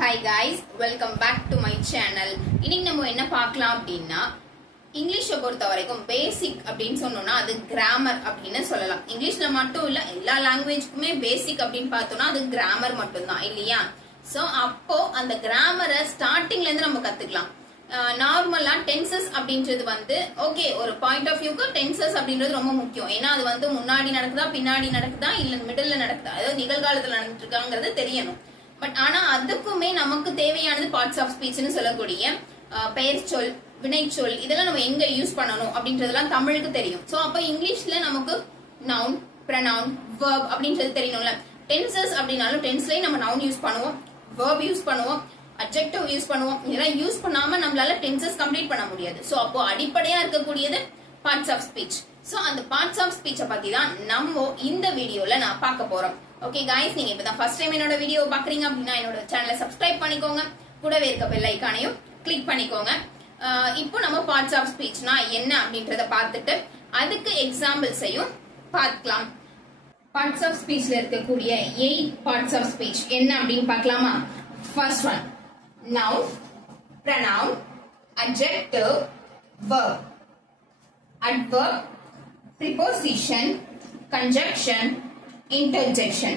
Hi guys, welcome back to my channel. இன்னைக்கு நம்ம என்ன பார்க்கலாம் அப்படின்னா, இங்கிலீஷை பொறுத்த வரைக்கும் பேசிக் அப்படின்னு சொன்னோம்னா அது கிராமர் அப்படின்னு சொல்லலாம். இங்கிலீஷ்ல மட்டும் இல்ல, எல்லா லாங்குவேஜ்க்குமே பேசிக் அப்படின்னு பார்த்தோம்னா அது கிராமர் மட்டும்தான் இல்லையா? சோ அப்போ அந்த கிராமரை ஸ்டார்டிங்ல இருந்து நம்ம கத்துக்கலாம். நார்மலா டென்சஸ் அப்படின்றது வந்து ஓகே, ஒரு பாயிண்ட் ஆஃப் வியூக்கு டென்சஸ் அப்படின்றது ரொம்ப முக்கியம். ஏன்னா அது வந்து முன்னாடி நடக்குதா, பின்னாடி நடக்குதா, இல்ல மிடில்ல நடக்குதா, அதாவது நிகழ்காலத்துல நடந்துட்டு இருக்காங்கிறது தெரியணும். பட் ஆனா அதுக்குமே நமக்கு தேவையானது பார்ட்ஸ் ஆஃப் ஸ்பீச்னு சொல்லக்கூடிய பெயர் சொல், வினைச்சொல், இதெல்லாம் நம்ம எங்க யூஸ் பண்ணணும் அப்படின்றதெல்லாம் தமிழுக்கு தெரியும். சோ அப்ப இங்கிலீஷ்ல நமக்கு நவுன், ப்ரனவுன், வெர்ப் அப்படின்றது தெரியணும்ல. டென்சஸ் அப்படின்னாலும் டென்ஸ்லயே நம்ம நவுன் யூஸ் பண்ணுவோம், வெர்ப் யூஸ் பண்ணுவோம், அட்ஜெக்டிவ் யூஸ் பண்ணுவோம். இதெல்லாம் யூஸ் பண்ணாம நம்மளால டென்சஸ் கம்ப்ளீட் பண்ண முடியாது. சோ அப்போ அடிப்படையா இருக்கக்கூடியது பார்ட்ஸ் ஆஃப் ஸ்பீச். சோ அந்த பார்ட்ஸ் ஆஃப் ஸ்பீச்சை பத்தி தான் நம்ம இந்த வீடியோல நான் பார்க்க போறோம். ஓகே गाइस, நீங்க இப்பதான் ஃபர்ஸ்ட் டைம் என்னோட வீடியோ பாக்குறீங்க அப்படின்னா என்னோட சேனலை சப்ஸ்கிரைப் பண்ணிக்கோங்க, கூடவே இருக்க பெல் ஐகானையும் கிளிக் பண்ணிக்கோங்க. இப்போ நம்ம பார்ட்ஸ் ஆஃப் ஸ்பீச்னா என்ன அப்படின்றத பார்த்துட்டு அதுக்கு எக்ஸாம்பிள்ஸையும் பார்க்கலாம். பார்ட்ஸ் ஆஃப் ஸ்பீச்ல இருக்கக்கூடிய 8 பார்ட்ஸ் ஆஃப் ஸ்பீச் என்ன அப்படின்னு பார்க்கலாமா? First one, noun, pronoun, adjective, verb, adverb, preposition, conjunction, interjection.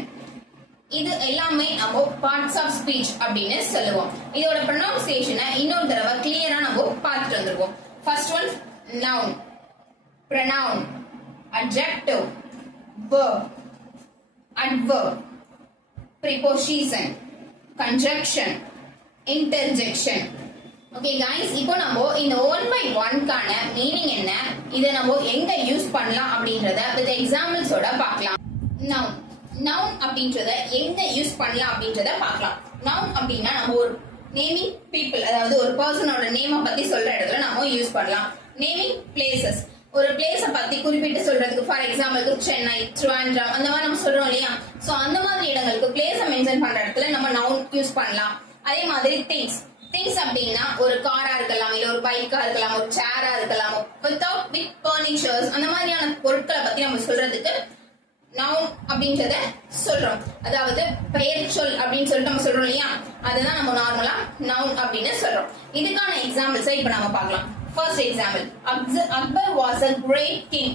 இது எல்லாமே நம்ம பார்ட்ஸ் ஆஃப் ஸ்பீச் அப்படின்னு சொல்லுவோம். இதோட ப்ரொனவுன்சியேஷனை இன்னொரு தடவை கிளியரா நம்ம பார்த்துட்டு வந்துருவோம். First one, noun, pronoun, adjective, verb, adverb, preposition, conjunction, interjection. Okay guys, இப்போ நம்ம இந்த 1 by 1 கான மீனிங் என்ன, இத நம்ம எங்க யூஸ் பண்ணலாம் அப்படின்றத வித் எக்ஸாம்பிள்ஸோட பார்க்கலாம். நவுன், நவுன் அப்படின்றத எங்க யூஸ் பண்ணலாம் அப்படின்றத பார்க்கலாம். நவுன் அப்படின்னா நம்ம ஒரு நேமிங் பீப்புள், அதாவது ஒரு பர்சனோட நேமை பத்தி சொல்ற இடத்துல நம்ம யூஸ் பண்ணலாம். நேமிங் பிளேசஸ், ஒரு பிளேஸ பத்தி குறிப்பிட்டு சொல்றதுக்கு, ஃபார் எக்ஸாம்பிளுக்கு சென்னை, ட்ரிவாண்ட்ரம் அந்த மாதிரி நம்ம சொல்றோம் இல்லையா? சோ அந்த மாதிரி இடங்களுக்கு பிளேஸ மென்ஷன் பண்ற இடத்துல நம்ம நவுன் யூஸ் பண்ணலாம். அதே மாதிரி திங்ஸ், திங்ஸ் அப்படின்னா ஒரு காரா இருக்கலாம், இல்ல ஒரு பைக்கா இருக்கலாம், ஒரு சேரா இருக்கலாம், வித் பர்னிச்சர்ஸ், அந்த மாதிரியான பொருட்களை பத்தி நம்ம சொல்றதுக்கு நவுன் அப்படின்றத சொல்றோம். அதாவது பெயர் சொல் அப்படின்னு சொல்லிட்டு நம்ம சொல்றோம் இல்லையா? அதுதான் நம்ம நார்மலா நவுன் அப்படின்னு சொல்றோம். இதுக்கான எக்ஸாம்பிள்ஸை இப்ப நம்ம பார்க்கலாம். First example, Akbar was a great king.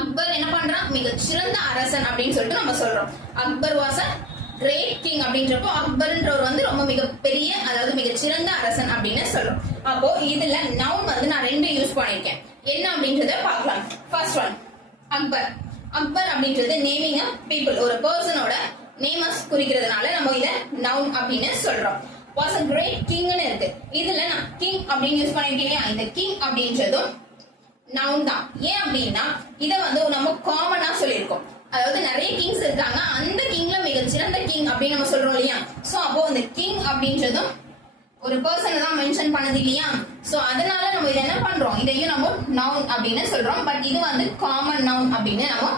Akbar என்ன பண்றான்? மிகச் சிறந்த அரசன் அப்படின்னு சொல்லிட்டு நம்ம சொல்றோம். Akbar was a great king அப்படின்றப்போ அக்பர்ன்றவர் வந்து ரொம்ப மிகப்பெரிய, அதாவது மிகச்சிறந்த அரசன் அப்படின்னு சொல்றோம். அப்போ இதுல நவுன் வந்து நான் 2 யூஸ் பண்ணிருக்கேன். என்ன அப்படின்றத பார்க்கலாம். First one, Akbar. அக்பர் அப்படின்றது நேமிங் a people, ஒரு பர்சனோட நேம குறிக்கிறதுனால நம்ம இத நவுன் அப்படின்னு சொல்றோம். was a great king ன்னு இருக்கு. இதுல நான் king அப்படின்னு யூஸ் பண்ணிருக்கேன். இந்த king அப்படின்றதும் நவுன் தான். ஏன் அப்படின்னா இத வந்து நம்ம காமனா சொல்லியிருக்கோம். அதாவது நிறைய கிங்ஸ் இருக்காங்க, அந்த கிங்ல மிகச்சிறந்த கிங் அப்படின்னு நம்ம சொல்றோம் இல்லையா? சோ அப்போ இந்த கிங் அப்படின்றதும் ஒரு பர்சனை தான் மென்ஷன் பண்ணது இல்லையா? சோ அதனால நம்ம இதை என்ன பண்றோம், இதையும் நம்ம நவுன் அப்படின்னு சொல்றோம். பட் இது வந்து காமன் நவுன் அப்படின்னு நம்ம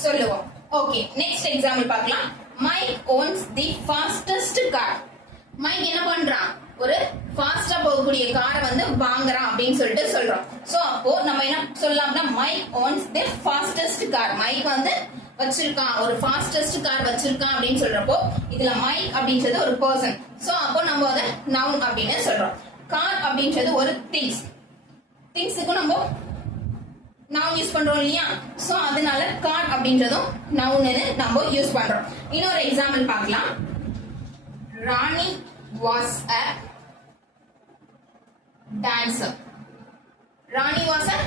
சொல்லுவோம். ஓகே, நெக்ஸ்ட் எக்ஸாம்பிள் பார்க்கலாம். Mike owns the fastest car. Mike என்ன பண்றான்? ஒரு ஃபாஸ்டா போகக்கூடிய காரை வந்து வாங்குறான் அப்படின்னு சொல்லிட்டு சொல்றோம். சோ அப்போ நம்ம என்ன சொல்லலாம்னா, Mike owns the fastest car. Mike வந்து வச்சிருக்கான், ஒரு ஃபாஸ்டஸ்ட் கார் வச்சிருக்கான் அப்படின்னு சொல்றப்போ இதுல மைக் அப்படின்றது ஒரு பர்சன். சோ அப்போ நம்ம அதை நவுன் அப்படின்னு சொல்றோம். கார் அப்படின்றது ஒரு திங்ஸ், திங்ஸுக்கு நம்ம நவுன் யூஸ் பண்றோம் இல்லையா? சோ அதனால கார் அப்படின்றதும் நவுன்னு நம்ம யூஸ் பண்றோம். இன்னொரு எக்ஸாம்பிள் பார்க்கலாம். ராணி was a dancer. Rani was a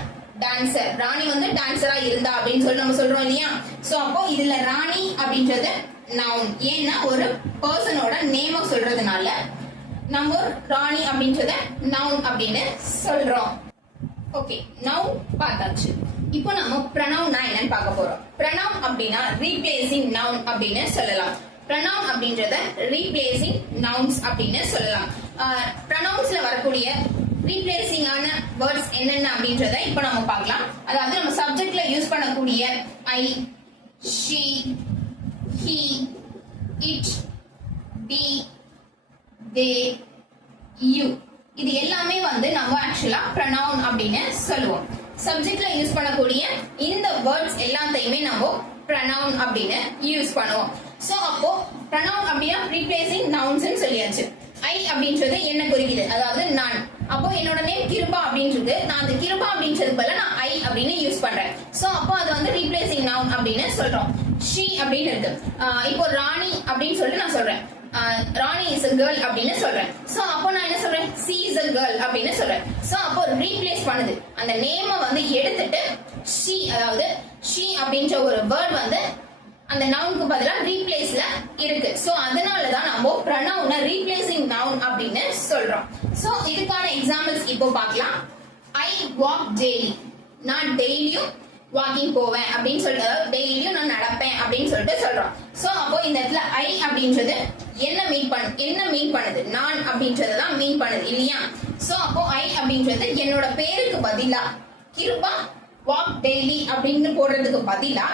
dancer. ராணி வந்து டான்சரா இருந்தா அப்படின்னு சொல்லி நம்ம சொல்றோம் இல்லையா? சோ அப்போ இதுல ராணி அப்படின்றது நவுன். ஏன்னா ஒரு பர்சனோட நேம சொல்றதுனால நம்ம ராணி அப்படின்றத நவுன் அப்படின்னு சொல்றோம். ஓகே, நவுன் பார்த்தாச்சு. இப்போ நம்ம ப்ரனவுன்னா என்னன்னு பார்க்க போறோம். ப்ரனவுன் அப்படின்னா ரீப்ளேசிங் நவுன் அப்படின்னு சொல்லலாம். ப்ரனவுன் அப்படின்றத ரீப்ளேசிங் நவுன்ஸ் அப்படின்னு சொல்லலாம். ப்ரனவுன்ஸ்ல வரக்கூடிய ரீப்ளேசிங் ஆன வேர்ட்ஸ் என்னென்ன அப்படின்றத இப்போ நம்ம பார்க்கலாம். அதாவது நம்ம சப்ஜெக்ட்ல யூஸ் பண்ணக்கூடிய I, she, he, it, the, they, you, இது எல்லாமே வந்து நம்ம ஆக்சுவலா ப்ரனவுன் அப்படின்னு சொல்லுவோம். சப்ஜெக்ட்ல யூஸ் பண்ணக்கூடிய இந்த வேர்ட்ஸ் எல்லாத்தையுமே நம்ம pronoun அப்படின்னு யூஸ் பண்ணுவோம். சோ அப்போ pronoun அப்படினா replacing nouns ன்னு சொல்லியாச்சு. அப்படின்றது என்ன குறிக்குது, அதாவது நான். அப்போ என்னோட நேம் கிருபா அப்படின்றது, நான் அந்த கிருபா அப்படின்றது பதிலா நான் ஐ அப்படின்னு யூஸ் பண்றேன். சோ அப்போ அது வந்து ரீப்ளேசிங் நவுன் அப்படின்னு சொல்றோம். ஷீ அப்படின்னு இருக்கு. இப்போ ராணி அப்படின்னு சொல்லிட்டு நான் சொல்றேன். ராணி இஸ் a girl அப்படின்னு சொல்றேன். சோ அப்போ நான் என்ன சொல்றேன், she is a girl அப்படின்னு சொல்றேன். சோ அப்போ ரீப்ளேஸ் பண்ணுது, அந்த நேம வந்து எடுத்துட்டு she, அதாவது she அப்படின்ற ஒரு வேர்ட் வந்து அந்த நவுனுக்கு பதிலா ரீப்ளேஸ்ல இருக்கு. சோ அதனால தான் நம்ம ப்ரொனவுன ரீப்ளேசிங் நவுன் அப்படின்னு சொல்றோம். சோ இதுக்கான எக்ஸாம்பிள்ஸ் இப்போ பார்க்கலாம். I walk daily, நான் டெய்லியும் வாக்கிங் போவேன் அப்படின்னு சொல்லிட்டு, டெய்லியும் நான் நடப்பேன் அப்படின்னு சொல்லிட்டு சொல்றோம். சோ அப்போ இந்த இடத்துல ஐ அப்படின்றது என்ன மீன் பண்ணுது, நான் அப்படின்றது தான் மீன் பண்ணுது இல்லையா. சோ அப்போ ஐ அப்படின்றது என்னோட பேருக்கு பதிலா கிருபா வாக் டெய்லி அப்படின்னு போடுறதுக்கு பதிலா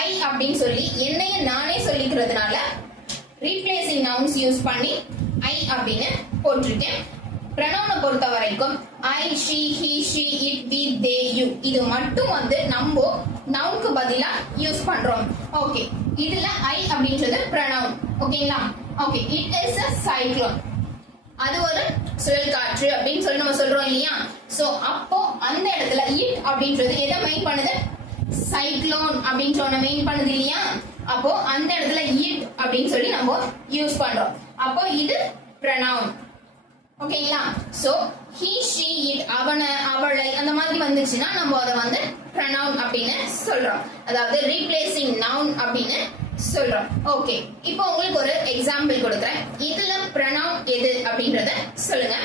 ஐ அப்படின்னு சொல்லி என்னைய நானே சொல்லிக்கிறதுனால ரீப்ளேசிங் நவுன்ஸ் யூஸ் பண்ணி ஐ அப்படின்னு போட்டிருக்கேன். ப்ரொனவுனை பொறுத்த வரைக்கும் I, she, he, she, it, we, they, you இது மட்டும் வந்து நம்ம நவுனுக்கு பதிலா யூஸ் பண்றோம். ஓகே, இதுல ஐ அப்படின்றது ப்ரொனவுன். ஓகேங்களா? Okay, it is a cyclone, அது ஒரு சுழல் காற்று அப்படின்னு சொல்லி நம்ம சொல்றோம் இல்லையா. சோ அப்போ அந்த இடத்துல இட் அப்படின்றது எதை மெயின் பண்ணுது, சைக்ளோன் அப்படின்ற ஒண்ணு மெயின் பண்ணுது இல்லையா. அப்போ அந்த இடத்துல இட் அப்படின்னு சொல்லி நம்ம யூஸ் பண்றோம். அப்போ இது ப்ரொனவுன். ஓகேங்களா? சோ he, she, it, அவனை, அவளை அந்த மாதிரி வந்துச்சுன்னா நம்ம அதை வந்து ப்ரொனவுன் அப்படின்னு சொல்றோம், அதாவது ரீப்ளேசிங் நவுன் அப்படின்னு சொல்றோம். ஓகே, இப்போ உங்களுக்கு ஒரு எக்ஸாம்பிள் கொடுக்குறேன். இதுல ப்ரொனவுன் எது அப்படின்றத சொல்லுங்க.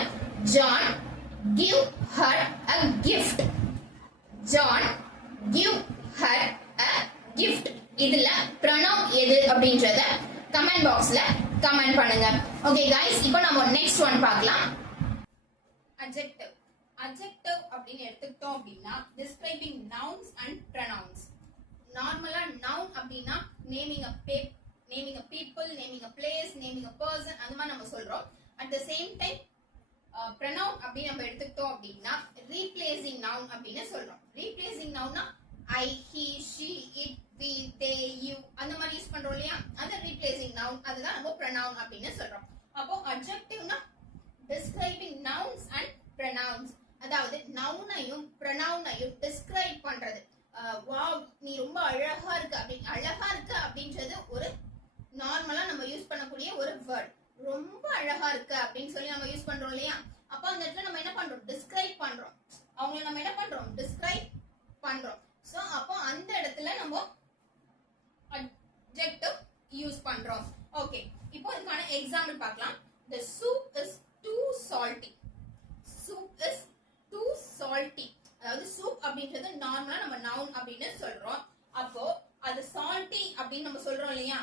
John give her a gift. John give her a gift. இதுல ப்ரொனவுன் எது அப்படின்றத கமெண்ட் பாக்ஸ்ல கமெண்ட் பண்ணுங்க. ஓகே गाइस, இப்போ நம்ம நெக்ஸ்ட் ஒன் பார்க்கலாம். adjective. adjective அப்படின்னு எடுத்துக்கிட்டோம் அப்படின்னா describing nouns and pronouns. நார்மலா noun அப்படின்னா naming a people, naming a place, naming a person அந்த மாதிரி நம்ம சொல்றோம். at the same time pronoun அப்படி நம்ம எடுத்துக்கிட்டோம் அப்படின்னா replacing noun அப்படின்னு சொல்றோம். replacing nounனா I, he, she, it, we, they, you அந்த மாதிரி யூஸ் பண்றோம் இல்லையா, அது replacing noun, அதுதான் நம்ம pronoun அப்படின்னு சொல்றோம். அப்போ adjectiveனா describing nouns and pronouns, அதாவது நவுனையும் ப்ரொனவுனையும் டிஸ்கிரைப் பண்றது. வாவ் நீ ரொம்ப அழகா இருக்கு அப்படின்றது ஒரு நார்மலா நம்ம யூஸ் பண்ணக்கூடிய ஒரு வேர்ட். ரொம்ப அழகா இருக்கு அப்படின்னு சொல்லி நம்ம யூஸ் பண்றோம் இல்லையா. அப்ப அந்த இடத்துல நம்ம என்ன பண்றோம், டிஸ்கிரைப் பண்றோம். அவங்கள நம்ம என்ன பண்றோம், டிஸ்கிரைப் பண்றோம். சோ அப்போ அந்த இடத்துல நம்ம adjective யூஸ் பண்றோம். ஓகே, இப்போ இதுக்கான எக்ஸாம்பிள் பார்க்கலாம். The soup is too salty. soup is too salty, அதாவது soup அப்படின்றது நார்மலா நம்ம noun அப்படின்னு சொல்றோம். அப்போ அது salty அப்படின்னு நம்ம சொல்றோம் இல்லையா.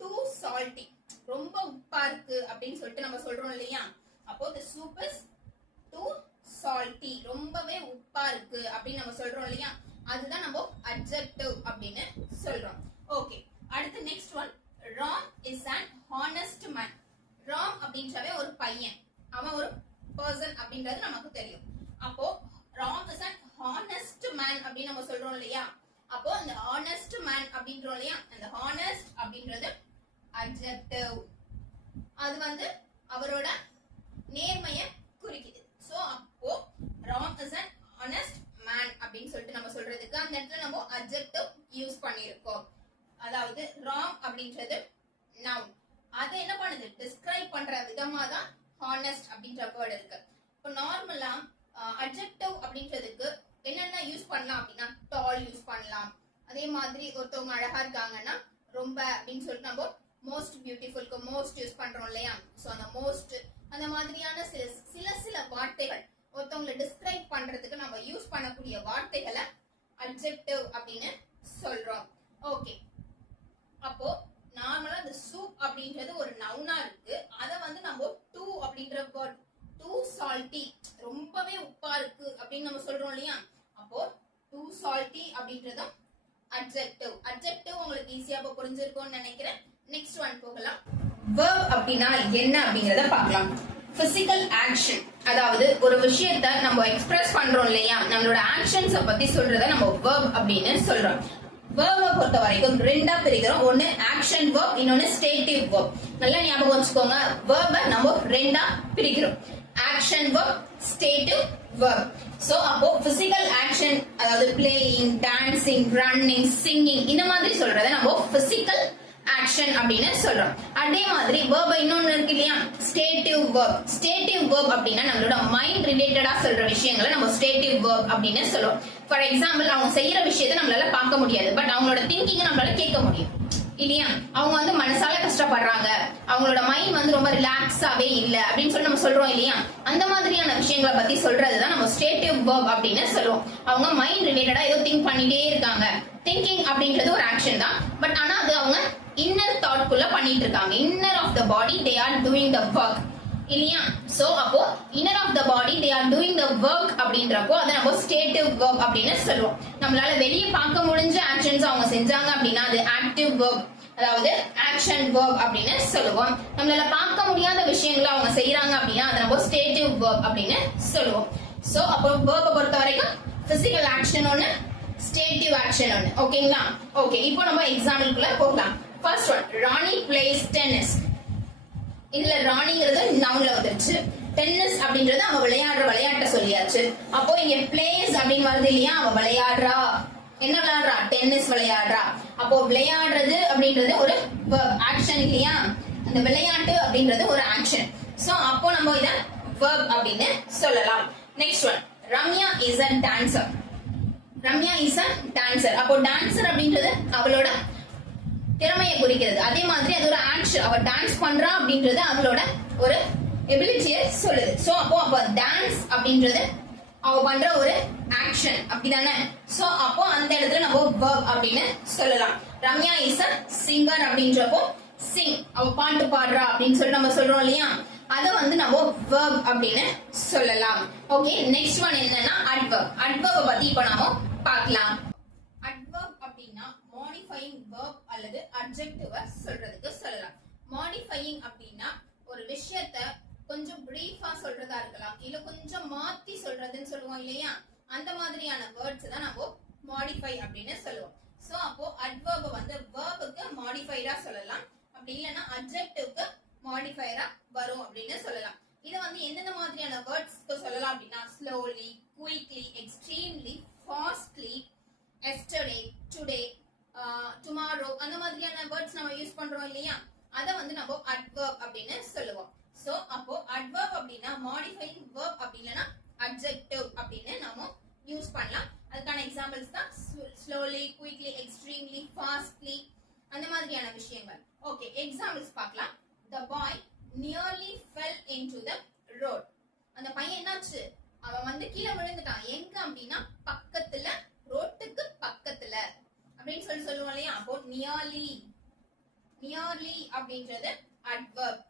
too salty, ரொம்ப உப்பா இருக்கு அப்படின்னு சொல்லிட்டு நம்ம சொல்றோம் இல்லையா. அப்போ the soup is too salty, ரொம்பவே உப்பா இருக்கு அப்படின்னு நம்ம சொல்றோம் இல்லையா. அதுதான் நம்ம adjective அப்படின்னு சொல்றோம். ஓகே, அடுத்து next one. Ram is an honest man. Ram அப்படின்றவே ஒரு பையன், அவன் ஒரு பர்சன் அப்படின்றது நமக்கு தெரியும். அப்போ Ram is an honest man அப்படின்னு நம்ம சொல்றோம் இல்லையா. அப்போ அந்த honest man அப்படின்றோம் இல்லையா, அந்த honest அப்படின்றது adjective, அது வந்து அவரோட நேர்மையை குறிக்குது. சோ அப்போ Ram is an honest man அப்படின்னு சொல்லிட்டு நம்ம சொல்றதுக்கு அந்த இடத்துல நம்ம adjective யூஸ் பண்ணிருக்கோம். அதாவது ராம் அப்படின்றது noun, அது என்ன பண்ணுது, டிஸ்கிரைப் பண்ற விதமா தான் ஹானஸ்ட் அப்படின்ற வேர்ட் இருக்கு. இப்போ நார்மலா adjective அப்படின்றதுக்கு என்னென்ன யூஸ் பண்ணலாம் அப்படின்னா டால் யூஸ் பண்ணலாம். அதே மாதிரி ஒருத்தவங்க அழகா இருக்காங்கன்னா ரொம்ப அப்படின்னு சொல்லிட்டு நம்ம மோஸ்ட் பியூட்டிஃபுல்க்கு மோஸ்ட் யூஸ் பண்றோம் இல்லையா. சோ அந்த மோஸ்ட் அந்த மாதிரியான சில வார்த்தைகள் ஒருத்தவங்களை டிஸ்கிரைப் பண்றதுக்கு நம்ம யூஸ் பண்ணக்கூடிய வார்த்தைகளை adjective அப்படின்னு சொல்றோம். ஓகே, அப்போ நார்மலா இந்த சூப் அப்படின்றது ஒரு நவுனா இருக்கு, அத வந்து நம்ம டூ அப்படின்ற வேர்ட், டூ சால்ட்டி ரொம்பவே உப்பா இருக்கு அப்படின்னு நம்ம சொல்றோம் இல்லையா. அப்போ டூ சால்ட்டி அப்படின்றதும் adjective. adjective உங்களுக்கு ஈஸியா புரிஞ்சிருக்கும்னு நினைக்கிறேன். நெக்ஸ்ட் ஒன் போகலாம். verb அப்படின்னா என்ன அப்படிங்கறத பார்க்கலாம். பிசிக்கல் ஆக்ஷன், அதாவது ஒரு விஷயத்தை நம்ம எக்ஸ்பிரஸ் பண்றோம் இல்லையா, நம்மளோட ஆக்ஷன்ஸ பத்தி சொல்றத நம்ம verb அப்படின்னு சொல்றோம். verb பொறுத்த வரைக்கும் ரெண்டா பிரிக்கிறோம். ஒன்னு ஆக்ஷன் verb, இன்னொன்னு ஸ்டேட்டிவ் verb. நல்லா ஞாபகம் வச்சுக்கோங்க. verb நம்ம ரெண்டா பிரிக்கிறோம். Action verb, ஸ்டேட்டிவ் verb. சோ அப்போ physical action அதாவது playing, dancing, running, singing இந்த மாதிரி சொல்றத நம்ம physical action அப்படின்னு சொல்றோம். அதே மாதிரி verb இன்னொன்னு இருக்கு இல்லையா, ஸ்டேட்டிவ் verb. ஸ்டேட்டிவ் verb அப்படின்னா நம்மளோட மைண்ட் ரிலேட்டடா சொல்ற விஷயங்களை நம்ம ஸ்டேட்டிவ் verb அப்படின்னு சொல்றோம். ஃபார் எக்ஸாம்பிள், அவங்க செய்யற விஷயத்தை நம்மளால பார்க்க முடியாது, பட் அவங்களோட திங்கிங் நம்மளால கேட்க முடியும் இல்லையா. அவங்க வந்து மனசால கஷ்டப்படுறாங்க, அவங்களோட மைண்ட் வந்து ரொம்ப ரிலாக்ஸாவே இல்ல அப்படின்னு சொல்லி நம்ம சொல்றோம் இல்லையா. அந்த மாதிரியான விஷயங்களை பத்தி சொல்றதுதான் நம்ம ஸ்டேட்டிவ் verb அப்படின்னு சொல்லுவோம். அவங்க மைண்ட் ரிலேட்டடா ஏதோ திங்க் பண்ணிட்டே இருக்காங்க. திங்கிங் அப்படின்றது ஒரு ஆக்ஷன் தான், பட் ஆனா அது அவங்க இன்னர் தாட் குள்ள பண்ணிட்டு இருக்காங்க. Inner of the body they are doing the work இல்லையா. சோ அப்போ inner of the body they are doing the work அப்படின்றப்போ அதை நம்ம ஸ்டேட்டிவ் verb அப்படின்னு சொல்லுவோம். நம்மளால வெளியே பார்க்க முடிஞ்ச ஆக்ஷன்ஸ் அவங்க செஞ்சாங்க அப்படின்னா அது ஆக்டிவ் verb, அதாவது ஆக்ஷன் verb அப்படின்னு சொல்லுவோம். நம்மளால பார்க்க முடியாத விஷயங்களை அவங்க செய்யறாங்க அப்படின்னா அதை நம்ம ஸ்டேட்டிவ் verb அப்படின்னு சொல்லுவோம். சோ அப்போ verb பொறுத்த வரைக்கும் பிசிக்கல் ஆக்ஷன் ஒன்னு, ஸ்டேட்டிவ் ஆக்ஷன் ஒன்னு. ஓகேங்களா? ஓகே, இப்போ நம்ம எக்ஸாம்பிளுக்குள்ள போகலாம். ஃபர்ஸ்ட் ஒன், ராணி பிளேஸ் டென்னிஸ். இதுல ராணிங்கிறது நவுன்ல வந்துருச்சு, டென்னிஸ் அப்படின்றது அவ விளையாடுற விளையாட்ட சொல்லியாச்சு. அப்போ இங்க பிளேஸ் அப்படின்னு வருது இல்லையா, அவ விளையாடுறா. என்ன விளையாடுறா? டென்னிஸ் விளையாடுறா. அப்போ விளையாடுறது அப்படின்றது ஒரு ஆக்ஷன் இல்லையா, அந்த விளையாட்டு அப்படின்றது ஒரு ஆக்ஷன். சோ அப்போ நம்ம இத verb அப்படின்னு சொல்லலாம். Next one, Ramya is a dancer. Ramya is a dancer. அப்போ டான்சர் அப்படின்றது அவளோட திறமையை குறிக்கிறது. அதே மாதிரி அது ஒரு ஆக்ஷன், அவ டான்ஸ் பண்றா அப்படின்றது அவளோட ஒரு எபிலிட்டியை சொல்லுது. சோ அப்போ டான்ஸ் அப்படின்றது அவ பண்ற ஒரு ஆக்ஷன் அப்படிதானே. சோ அப்போ அந்த இடத்துல நம்ம verb அப்படின்னு சொல்லலாம். ரம்யா இஸ் a singer அப்படின்றப்போ சிங், அவ பாட்டு பாடுறா அப்படின்னு சொல்லி நம்ம சொல்றோம் இல்லையா, அத வந்து நம்ம verb அப்படின்னு சொல்லலாம். ஓகே, நெக்ஸ்ட் ஒன் என்னன்னா adverb. adverb பத்தி இப்போ நாம பார்க்கலாம். adverb அப்படின்னா மாடிஃபையிங் verb அல்லது adjective சொல்றதுக்கு சொல்லலாம். மாடிஃபையிங் அப்படின்னா ஒரு விஷயத்த கொஞ்சம் பிரீஃபா சொல்றதா இருக்கலாம், இல்ல கொஞ்சம் மாத்தி சொல்றதுன்னு சொல்லுவோம் இல்லையா, அந்த மாதிரியான வேர்ட்ஸ் தான் நம்ம மாடிஃபை அப்படின்னு சொல்லுவோம். சோ அப்போ adverb வந்து verb-க்கு மாடிஃபைடா சொல்லலாம், அப்படி இல்லனா adjective-க்கு மாடிஃபையரா வரும் அப்படின்னு சொல்லலாம். இத வந்து எந்தெந்த மாதிரியான வேர்ட்ஸ்க்கு சொல்லலாம் அப்படின்னா slowly, quickly, extremely, fastly, yesterday, today, tomorrow அந்த மாதிரியான வேர்ட்ஸ் நம்ம யூஸ் பண்றோம் இல்லையா, அத வந்து நம்ம adverb அப்படின்னு சொல்லுவோம். சோ அப்போ adverb அப்படின்னா மாடிஃபையிங் verb அப்படி இல்லனா adjective அப்படின்னு நாம யூஸ் பண்ணலாம். அதுக்கான எக்ஸாம்பிள்ஸ் தான் slowly, quickly, extremely, fastly அந்த மாதிரியான விஷயங்கள். ஓகே, எக்ஸாம்பிள்ஸ் பார்க்கலாம். The boy nearly fell into the road. அந்த பையன் என்னாச்சு, அவன் வந்து கீழே விழுந்துட்டான். எங்க அப்படின்னா பக்கத்துல, ரோட்டுக்கு பக்கத்துல அப்படின்னு சொல்லி சொல்லுவோம் இல்லையா. அப்போ நியர்லி, நியர்லி அப்படின்றது adverb.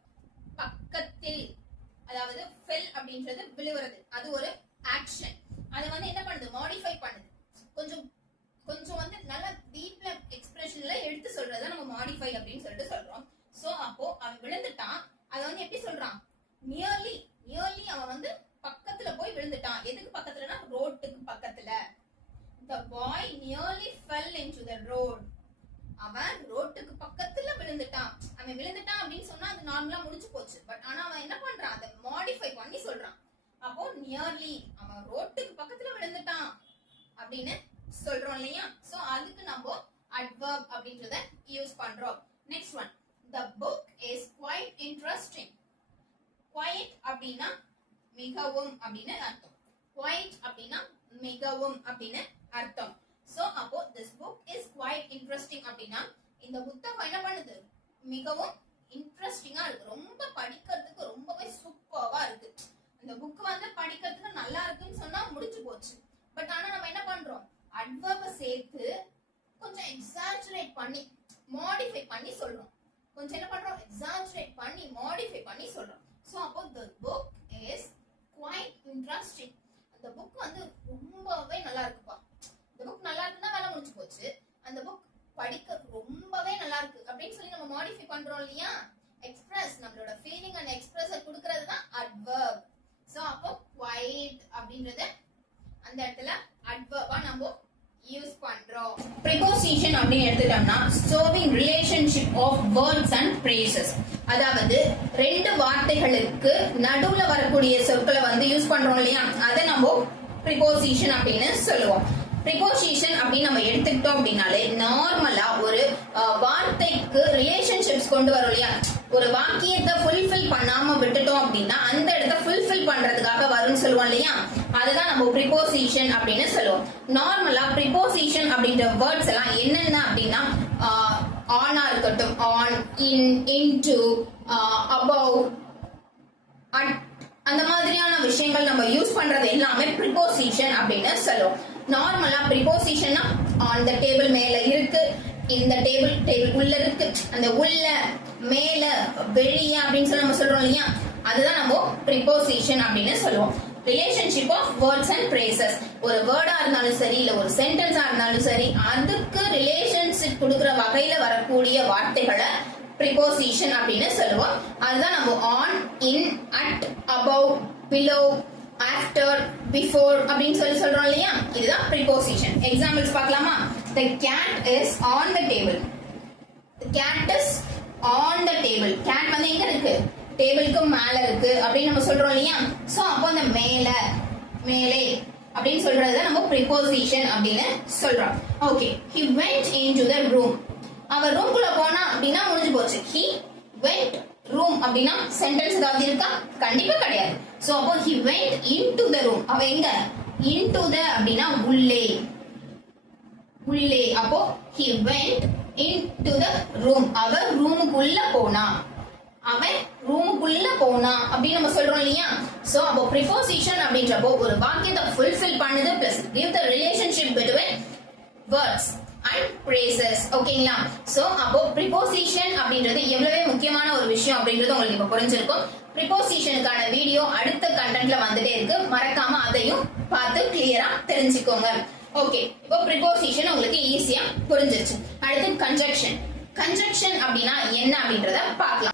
பக்கத்தில், அதாவது ஃபெல் அப்படின்றது விழுவுறது, அது ஒரு ஆக்ஷன். அது வந்து என்ன பண்ணுது, மாடிஃபை பண்ணுது. கொஞ்சம் கொஞ்சம் வந்து நல்ல டீப்ல எக்ஸ்பிரஷன்ல எடுத்து சொல்றத நம்ம மாடிஃபை அப்படின்னு சொல்லிட்டு சொல்றோம். சோ அப்போ அவன் விழுந்துட்டான், அத வந்து எப்படி சொல்றான், நியர்லி, நியர்லி அவன் வந்து பக்கத்துல போய் விழுந்துட்டான். எதுக்கு பக்கத்துலனா ரோட்டுக்கு பக்கத்துல. The boy nearly fell into the road. அவன் ரோட்டுக்கு பக்கத்துல விழுந்துட்டான். அவன் விழுந்துட்டான் அப்படின்னு சொன்னா அது நார்மலா முடிஞ்சு போச்சு. பட் ஆனா அவன் என்ன பண்றான், அதை மாடிஃபை பண்ணி சொல்றான். அப்போ நியர்லி, அவன் ரோட்டுக்கு பக்கத்துல விழுந்துட்டான் அப்படின்னு சொல்றோம் இல்லையா. சோ அதுக்கு நம்ம adverb அப்படின்றத யூஸ் பண்றோம். Next one, the book is quite interesting. Quite அப்படின்னா மிகவும் அப்படின்னு அர்த்தம். Quite அப்படின்னா மிகவும் அப்படின்னு அர்த்தம். சோ அப்போ this book is quite interesting அப்படின்னா இந்த புத்தகம் என்ன பண்ணுது, மிகவும் இன்ட்ரெஸ்டிங்கா இருக்கு, ரொம்ப படிக்கிறதுக்கு ரொம்பவே சூப்பர்வா இருக்கு. இந்த புக் வந்து படிக்கிறதுக்கு நல்லா இருக்குன்னு சொன்னா முடிஞ்சு போச்சு. பட் ஆனா நம்ம என்ன பண்றோம், adverb சேர்த்து கொஞ்சம் எக்ஸாஜரேட் பண்ணி மாடிஃபை பண்ணி சொல்றோம். கொஞ்சம் என்ன பண்றோம், எக்ஸாஜரேட் பண்ணி மாடிஃபை பண்ணி சொல்றோம். சோ அப்போ the book is quite interesting. அந்த புக் வந்து ரொம்பவே நல்லா இருக்குப்பா. இந்த புக் நல்லா இருக்குன்னா வேலை முடிஞ்சு போச்சு. அந்த புக் படிக்க ரொம்பவே நல்லா இருக்கு அப்படின்னு சொல்லி நம்ம மாடிஃபை பண்றோம் இல்லையா. எக்ஸ்பிரஸ், நம்மளோட ஃபீலிங் அண்ட் எக்ஸ்பிரஸ் கொடுக்கிறது தான் adverb. சோ அப்போ quite அப்படின்றது அந்த இடத்துல adverb-ஆ நம்ம யூஸ் பண்றோம். preposition அப்படின்னு எடுத்துட்டோம்னா showing relationship of words and phrases. அதாவது ரெண்டு வார்த்தைகளுக்கு நடுவுல வரக்கூடிய சொற்களை வந்து யூஸ் பண்றோம் இல்லையா, அதை நம்ம preposition அப்படின்னு சொல்லுவோம். ப்ரிபோசிஷன் அப்படின்னு நம்ம எடுத்துக்கிட்டோம் அப்படின்னாலே நார்மலா ஒரு வார்த்தைக்கு ரிலேஷன்ஷிப்ஸ் கொண்டு வரும் இல்லையா, ஒரு வாக்கியத்தை ஃபுல்ஃபில் பண்ணாம விட்டுட்டோம் அப்படின்னா அந்த இடத்த ஃபுல்ஃபில் பண்றதுக்காக வரும்னு சொல்லுவோம் இல்லையா, அதுதான் நம்ம ப்ரிபோசிஷன் அப்படின்னு சொல்லுவோம். நார்மலா ப்ரிபோசிஷன் அப்படின்ற வேர்ட்ஸ் எல்லாம் என்னென்ன அப்படின்னா ஆனா இருக்கட்டும், on, in, into, above, at, அந்த மாதிரியான விஷயங்கள் நம்ம யூஸ் பண்றது எல்லாமே ப்ரிபோசிஷன் அப்படின்னு சொல்லுவோம். நார்மலா ப்ரிபோசிஷன்னா ஆன் த டேபிள் மேல இருக்கு, இந்த டேபிள் உள்ள இருக்கு, அந்த உள்ள மேல வெளிய அப்படின்னு சொல்லி நம்ம சொல்றோம் இல்லையா, அதுதான் நம்ம ப்ரிபோசிஷன் அப்படின்னு சொல்லுவோம். Relationship of words and phrases, ஒரு வேர்டா இருந்தாலும் சரி இல்ல ஒரு சென்டென்ஸா இருந்தாலும் சரி அதுக்கு ரிலேஷன்ஷிப் கொடுக்கிற வகையில வரக்கூடிய வார்த்தைகளை preposition அப்படின்னு சொல்லுவோம். அதுதான் நம்ம on, in, at, above, below, after, before அப்படின்னு சொல்லி சொல்றோம் இல்லையா, இதுதான் preposition. Examples பார்க்கலாமா? The cat is on the table. The cat is on the table. Cat வந்து எங்க இருக்கு? டேபிளுக்கு மேல இருக்கு அப்படின்னு நம்ம சொல்றோம் இல்லையா. சோ அப்போ அந்த மேலே அப்படின்னு சொல்றது நம்ம preposition அப்படின்னு சொல்றோம். Okay, he went into the room. அவர் ரூம்குள்ள போனா அப்படின்னா முடிஞ்சு போச்சு. He went room அப்படின்னா சென்டென்ஸ் ஏதாவது இருக்கா? கண்டிப்பா கிடையாது. சோ அப்போ he went into the room. அவ எங்க? into the அப்படின்னா உள்ளே. அப்போ he went into the room. அவ ரூமுக்குள்ள போனா அப்படின்னு நம்ம சொல்றோம் இல்லையா. சோ அப்போ preposition அப்படின்றப்போ ஒரு வாக்கியத்தை ஃபுல்ஃபில் பண்ணுது plus give the relationship between words and phrases. ஓகேங்களா? சோ அப்போ preposition அப்படின்றது எவ்வளவு முக்கியமான ஒரு விஷயம் அப்படின்றது உங்களுக்கு இப்ப புரிஞ்சிருக்கும். prepositionக்கான வீடியோ அடுத்த கண்டென்ட்ல வந்துட்டே இருக்கு, மறக்காம அதையும் பார்த்து கிளியரா தெரிஞ்சுக்கோங்க. ஓகே, இப்போ preposition உங்களுக்கு ஈஸியா புரிஞ்சிருச்சு. அடுத்து conjunction அப்படின்னா என்ன அப்படின்றத பார்க்கலாம்.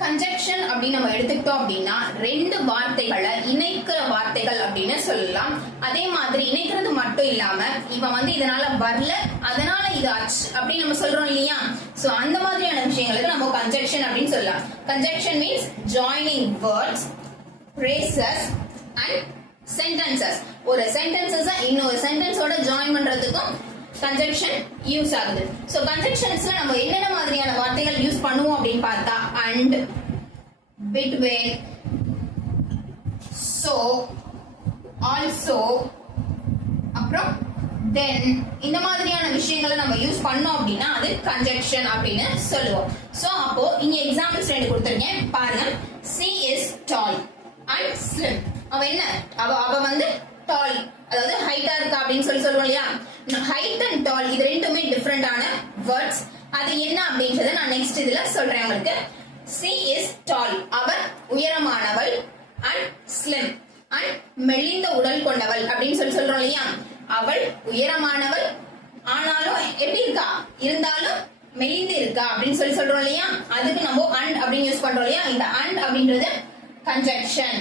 கன்ஜக்ஷன் அப்படின்னு நம்ம எடுத்துக்கிட்டோம் அப்படின்னா ரெண்டு வார்த்தைகளை இணைக்கிற வார்த்தைகள் அப்படின்னு சொல்லலாம். அதே மாதிரி இணைக்கிறது மட்டும் இல்லாம இவன் வந்து இதனால வரல அதனால இது ஆச்சு அப்படின்னு நம்ம சொல்றோம் இல்லையா. சோ அந்த மாதிரியான விஷயங்களுக்கு நம்ம கன்ஜக்ஷன் அப்படின்னு சொல்லலாம். Conjunction means joining words, phrases and sentences. ஒரு சென்டென்சஸ் இன்னொரு சென்டென்ஸோட ஜாயின் பண்றதுக்கும் கன்ஜக்ஷன் யூஸ் ஆகுது. சோ கன்ஜக்ஷன்ஸ்ல நம்ம என்னென்ன மாதிரியான வார்த்தைகள் யூஸ் பண்ணுவோம் அப்படின்னு பார்த்தா and, between, so, also, அப்புறம் then இந்த மாதிரியான விஷயங்களை நம்ம யூஸ் பண்ணோம் அப்படின்னா அது கன்ஜக்ஷன் அப்படின்னு சொல்லுவோம். சோ அப்போ இங்க எக்ஸாம்பிள்ஸ் ரெண்டு கொடுத்திருக்கேன் பாருங்க. she is tall and slim. அவ என்ன? அவ வந்து டால், அதாவது ஹைட்டா இருக்கா அப்படின்னு சொல்லுவோம் இல்லையா. ஹைட் அண்ட் டால் இது ரெண்டுமே டிஃபரெண்டான வேர்ட்ஸ். அது என்ன அப்படின்றத நான் நெக்ஸ்ட் இதுல சொல்றேன் உங்களுக்கு. she is tall, அவள் உயரமானவள், and slim, and மெலிந்த உடல் கொண்டவள் அப்படின்னு சொல்றோம் இல்லையா. அவள் உயரமானவள் ஆனாலும் எப்படி இருக்கா, இருந்தாலும் மெலிந்து இருக்கா அப்படின்னு சொல்றோம் இல்லையா. அதுக்கு நம்ம and அப்படின்னு யூஸ் பண்றோம் இல்லையா. இந்த and அப்படின்றது conjunction.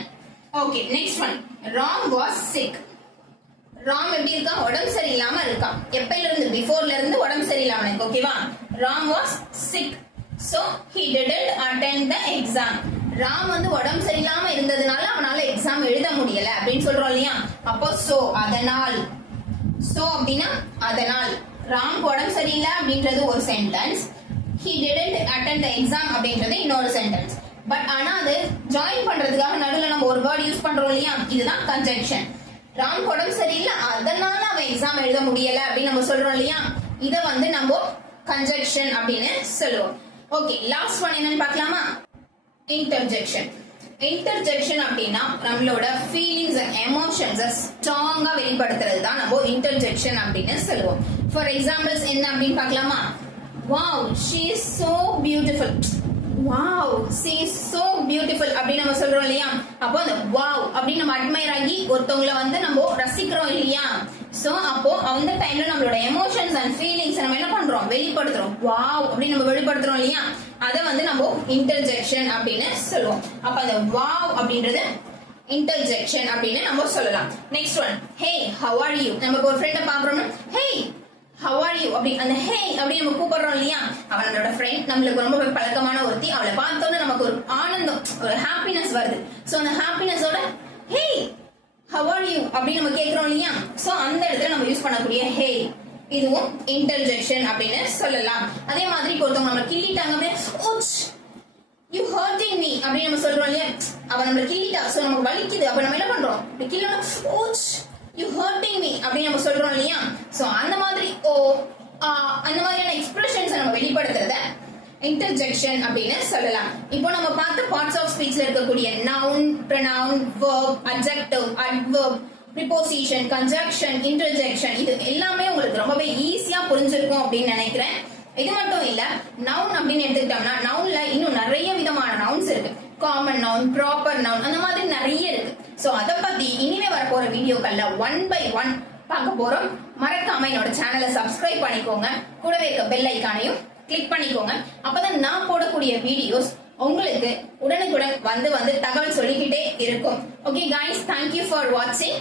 Okay, next one. Ram was sick. Ram எப்படி இருக்கா? உடம்பு சரியில்லாம இருக்கா. எப்பையில இருந்து? பிஃபோர்ல இருந்து உடம்பு சரியில்லாம இருக்கு. ஓகேவா? Ram was sick, so he didn't attend the exam. Ram வந்து உடம்பு சரியில்லாம இருந்ததுனால அவனால எக்ஸாம் எழுத முடியல அப்படின்னு சொல்றோம் இல்லையா. அப்போ so அதனால், so அப்படின்னா அதனால். ராம் உடம்பு சரியில்லை அப்படின்றது ஒரு sentence, he didn't attend the exam அப்படின்றது இன்னொரு சென்டென்ஸ். பட் ஆனா அது ஜாயின் பண்றதுக்காக நடுவுல நம்ம ஒரு வேர்ட் யூஸ் பண்றோம் இல்லையா, இதுதான் கன்ஜக்ஷன். ராம் உடம்பு சரியில்லை அதனால அவன் எக்ஸாம் எழுத முடியல அப்படின்னு நம்ம சொல்றோம் இல்லையா, இத வந்து நம்ம கன்ஜக்ஷன் அப்படின்னு சொல்லுவோம். ஓகே, லாஸ்ட் ஒன் என்னன்னு பார்க்கலாமா? இன்டர்ஜெக்ஷன் அப்படின்னா நம்மளோட ஃபீலிங்ஸ் அண்ட் எமோஷன்ஸை ஸ்ட்ராங்கா வெளிப்படுத்துறது தான் நம்ம இன்டர்ஜெக்ஷன் அப்படின்னு சொல்லுவோம். ஃபார் எக்ஸாம்பிள்ஸ் என்ன அப்படின்னு பார்க்கலாமா? Wow, she is so beautiful. Wow, she is so beautiful அப்படி நம்ம சொல்றோம் இல்லையா. அப்போ அந்த wow அப்படி நம்ம அட்மையர் ஆகி ஒருத்தவங்களை வந்து நம்ம ரசிக்கிறோம் இல்லையா. சோ அப்போ அந்த டைம்ல நம்மளோட எமோஷன்ஸ் அண்ட் ஃபீலிங்ஸ் நம்ம என்ன பண்றோம்? வெளிப்படுத்துறோம். wow அப்படி நம்ம வெளிப்படுத்துறோம் இல்லையா, அத வந்து நம்ம இன்டர்ஜெக்ஷன் அப்படின்னு சொல்லுவோம். அப்ப அந்த wow அப்படின்றது இன்டர்ஜெக்ஷன் அப்படின்னு நம்ம சொல்லலாம். Next one, hey how are you. நமக்கு ஒரு ஃப்ரெண்ட பாக்குறோம்னா hey how are you அப்படி அந்த ஹே அப்படி நம்ம கூப்பிடுறோம் இல்லையா, அவன் நம்மளோட ஃப்ரெண்ட், நம்மளுக்கு ரொம்ப பழக்கமான ஒருத்தி. அவளை பார்த்தோன்னே நமக்கு ஒரு ஆனந்தம், ஒரு ஹாப்பினஸ் வருது. சோ அந்த ஹாப்பினஸோட ஹே how are you அப்படி நம்ம கேக்குறோம் இல்லையா, சோ அந்த இடத்துல நம்ம யூஸ் பண்ணக்கூடிய ஹே, இதுவும் இன்டர்ஜெக்ஷன் அப்படின்னு சொல்லலாம். அதே மாதிரி ஒருத்தவங்க நம்ம கிள்ளிட்டாங்க அப்படியே you hurting me அப்படின்னு நம்ம சொல்றோம் இல்லையா, அவ நம்மள கிள்ளிட்டா, சோ நமக்கு வலிக்குது, அப்ப நம்ம என்ன பண்றோம், இப்படி கிள்ளணும், you hurting me அப்படின்னு நம்ம சொல்றோம் இல்லையா. சோ அந்த மாதிரி அந்த மாதிரியான எக்ஸ்பிரஷன்ஸ் நம்ம வெளிப்படுத்துறத இன்டர்ஜெக்ஷன் அப்படின்னு சொல்லலாம். இப்போ நம்ம பார்த்த பார்ட்ஸ் ஆஃப் ஸ்பீச்ல இருக்கக்கூடிய noun, pronoun, verb, adjective, adverb, preposition, conjunction, interjection, இது எல்லாமே உங்களுக்கு ரொம்பவே ஈஸியா புரிஞ்சிருக்கும் அப்படின்னு நினைக்கிறேன். இது மட்டும் இல்ல, நவுன் அப்படின்னு எடுத்துக்கிட்டோம்னா நவுன்ல இன்னும் நிறைய விதமான நவுன்ஸ் இருக்கு. காமன் நவுன், ப்ராப்பர் நவுன், அந்த மாதிரி நிறைய இருக்கு. சோ அத பத்தி இனிமே வரப்போற வீடியோக்கள்ல 1 by 1 பார்க்க போறோம். மறக்காம என்னோட சேனலை சப்ஸ்கிரைப் பண்ணிக்கோங்க, கூடவே இருக்க பெல் ஐகானையும் கிளிக் பண்ணிக்கோங்க. அப்பதான் நான் போடக்கூடிய வீடியோஸ் உங்களுக்கு உடனுக்குடன் வந்து தகவல் சொல்லிக்கிட்டே இருக்கும். Okay guys, thank you for watching.